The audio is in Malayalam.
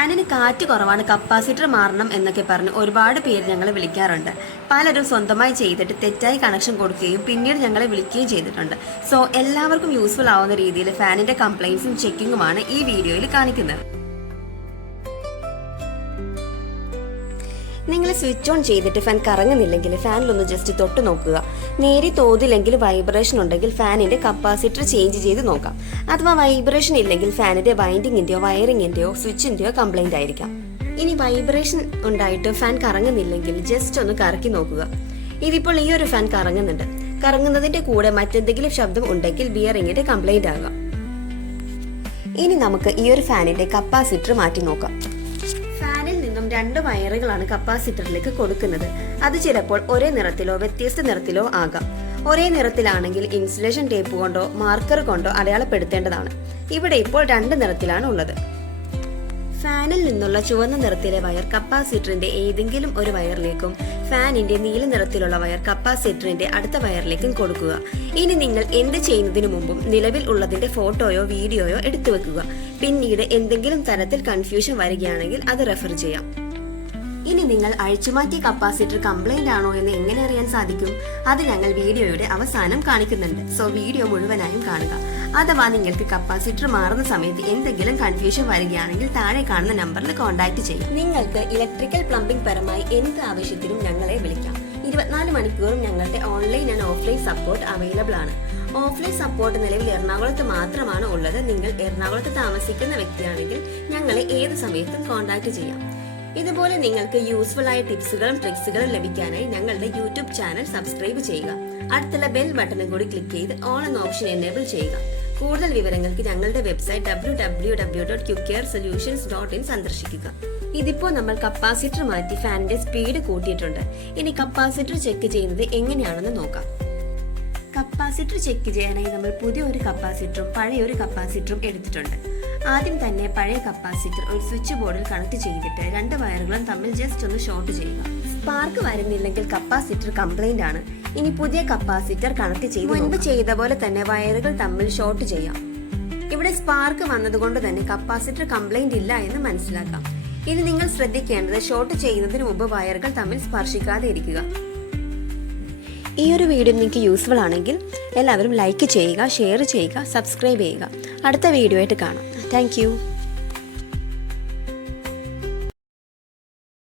ഫാനിന് കാറ്റ് കുറവാണ്, കപ്പാസിറ്റർ മാറണം എന്നൊക്കെ പറഞ്ഞ് ഒരുപാട് പേര് ഞങ്ങളെ വിളിക്കാറുണ്ട്. പലരും സ്വന്തമായി ചെയ്തിട്ട് തെറ്റായി കണക്ഷൻ കൊടുക്കുകയും പിന്നീട് ഞങ്ങളെ വിളിക്കുകയും ചെയ്തിട്ടുണ്ട്. സോ എല്ലാവർക്കും യൂസ്ഫുൾ ആവുന്ന രീതിയിൽ ഫാനിന്റെ കംപ്ലൈൻസും ചെക്കിങ്ങുമാണ് ഈ വീഡിയോയിൽ കാണിക്കുന്നത്. നിങ്ങൾ സ്വിച്ച് ഓൺ ചെയ്തിട്ട് ഫാൻ കറങ്ങുന്നില്ലെങ്കിൽ ഫാനിലൊന്ന് ജസ്റ്റ് തൊട്ട് നോക്കുക. നേരി തോതില്ലെങ്കിൽ വൈബ്രേഷൻ ഉണ്ടെങ്കിൽ ഫാനിന്റെ കപ്പാസിറ്റർ ചേഞ്ച് ചെയ്ത് നോക്കാം. അഥവാ വൈബ്രേഷൻ ഇല്ലെങ്കിൽ ഫാനിന്റെ വൈൻഡിങ്ങിന്റെയോ വയറിങ്ങിന്റെയോ സ്വിച്ചിന്റെയോ കംപ്ലൈന്റ് ആയിരിക്കാം. ഇനി വൈബ്രേഷൻ ഉണ്ടായിട്ട് ഫാൻ കറങ്ങുന്നില്ലെങ്കിൽ ജസ്റ്റ് ഒന്ന് കറക്കി നോക്കുക. ഇതിപ്പോൾ ഈ ഒരു ഫാൻ കറങ്ങുന്നുണ്ട്. കറങ്ങുന്നതിന്റെ കൂടെ മറ്റെന്തെങ്കിലും ശബ്ദം ഉണ്ടെങ്കിൽ ബിയറിങ്ങിന്റെ കംപ്ലൈന്റ് ആകാം. ഇനി നമുക്ക് ഈ ഒരു ഫാനിന്റെ കപ്പാസിറ്റർ മാറ്റി നോക്കാം. രണ്ട് വയറുകളാണ് കപ്പാസിറ്ററിലേക്ക് കൊടുക്കുന്നത്. അത് ചിലപ്പോൾ ഒരേ നിറത്തിലോ വ്യത്യസ്ത നിറത്തിലോ ആകാം. ഒരേ നിറത്തിലാണെങ്കിൽ ഇൻസുലേഷൻ ടേപ്പ് കൊണ്ടോ മാർക്കർ കൊണ്ടോ അടയാളപ്പെടുത്തേണ്ടതാണ്. ഇവിടെ ഇപ്പോൾ രണ്ട് നിറത്തിലാണ് ഉള്ളത്. ഫാനിൽ നിന്നുള്ള ചുവന്ന നിറത്തിലെ വയർ കപ്പാസിറ്ററിന്റെ ഏതെങ്കിലും ഒരു വയറിലേക്കും ഫാനിന്റെ നീല നിറത്തിലുള്ള വയർ കപ്പാസിറ്ററിന്റെ അടുത്ത വയറിലേക്കും കൊടുക്കുക. ഇനി നിങ്ങൾ എന്ത് ചെയ്യുന്നതിനു മുമ്പും നിലവിൽ ഉള്ളതിന്റെ ഫോട്ടോയോ വീഡിയോയോ എടുത്തു വെക്കുക. പിന്നീട് എന്തെങ്കിലും തരത്തിൽ കൺഫ്യൂഷൻ വരികയാണെങ്കിൽ അത് റെഫർ ചെയ്യാം. ഇനി നിങ്ങൾ അഴിച്ചുമാറ്റിയ കപ്പാസിറ്റർ കംപ്ലൈന്റ് ആണോ എന്ന് എങ്ങനെ അറിയാൻ സാധിക്കും? അത് ഞങ്ങൾ വീഡിയോയുടെ അവസാനം കാണിക്കുന്നുണ്ട്. സോ വീഡിയോ മുഴുവനായും കാണുക. അഥവാ നിങ്ങൾക്ക് കപ്പാസിറ്റർ മാറുന്ന സമയത്ത് എന്തെങ്കിലും കൺഫ്യൂഷൻ വരികയാണെങ്കിൽ താഴെ കാണുന്ന നമ്പറിൽ കോൺടാക്ട് ചെയ്യാം. നിങ്ങൾക്ക് ഇലക്ട്രിക്കൽ പ്ലംബിംഗ് പരമായി എന്ത് ആവശ്യത്തിനും ഞങ്ങളെ വിളിക്കാം. 24 മണിക്കൂറും ഞങ്ങളുടെ online and offline support available ആണ്. ഓഫ്ലൈൻ സപ്പോർട്ട് നിലവിൽ എറണാകുളത്ത് മാത്രമാണ് ഉള്ളത്. നിങ്ങൾ എറണാകുളത്ത് താമസിക്കുന്ന വ്യക്തിയാണെങ്കിൽ ഞങ്ങളെ ഏത് സമയത്തും കോൺടാക്ട് ചെയ്യാം. ഇതുപോലെ നിങ്ങൾക്ക് യൂസ്ഫുൾ ആയ ടിപ്സുകളും ട്രിക്സുകളും ലഭിക്കാനായി ഞങ്ങളുടെ യൂട്യൂബ് ചാനൽ സബ്സ്ക്രൈബ് ചെയ്യുക. അടുത്തുള്ള ബെൽ ബട്ടണും കൂടി ക്ലിക്ക് ചെയ്ത് ഓൾ എന്ന ഓപ്ഷൻ എനേബിൾ ചെയ്യുക. കൂടുതൽ വിവരങ്ങൾക്ക് ഞങ്ങളുടെ വെബ്സൈറ്റ് www.qcaresolutions.in സന്ദർശിക്കുക. ഇതിപ്പോൾ നമ്മൾ കപ്പാസിറ്റർ മാറ്റി ഫാനിന്റെ സ്പീഡ് കൂട്ടിയിട്ടുണ്ട്. ഇനി കപ്പാസിറ്റർ ചെക്ക് ചെയ്യുന്നത് എങ്ങനെയാണെന്ന് നോക്കാം. കപ്പാസിറ്റർ ചെക്ക് ചെയ്യാനായി നമ്മൾ പുതിയ ഒരു കപ്പാസിറ്ററും പഴയ ഒരു കപ്പാസിറ്ററും എടുത്തിട്ടുണ്ട്. ആദ്യം തന്നെ പഴയ കപ്പാസിറ്റർ ഒരു സ്വിച്ച് ബോർഡിൽ കണക്ട് ചെയ്തിട്ട് രണ്ട് വയറുകളും തമ്മിൽ ജസ്റ്റ് ഒന്ന് ഷോർട്ട് ചെയ്യുക. സ്പാർക്ക് വരുന്നില്ലെങ്കിൽ കപ്പാസിറ്റർ കംപ്ലൈന്റ് ആണ്. ഇനി പുതിയ കപ്പാസിറ്റർ കണക്ട് ചെയ്ത് മുൻപ് ചെയ്ത പോലെ തന്നെ വയറുകൾ തമ്മിൽ ഷോർട്ട് ചെയ്യാം. ഇവിടെ സ്പാർക്ക് വന്നതുകൊണ്ട് തന്നെ കപ്പാസിറ്റർ കംപ്ലൈന്റ് ഇല്ല എന്ന് മനസ്സിലാക്കാം. ഇനി നിങ്ങൾ ശ്രദ്ധിക്കേണ്ടത് ഷോർട്ട് ചെയ്യുന്നതിന് മുമ്പ് വയറുകൾ തമ്മിൽ സ്പർശിക്കാതെ ഇരിക്കുക. ഈ ഒരു വീഡിയോ നിങ്ങൾക്ക് യൂസ്ഫുൾ ആണെങ്കിൽ എല്ലാവരും ലൈക്ക് ചെയ്യുക, ഷെയർ ചെയ്യുക, സബ്സ്ക്രൈബ് ചെയ്യുക. അടുത്ത വീഡിയോ ആയിട്ട് കാണാം. താങ്ക്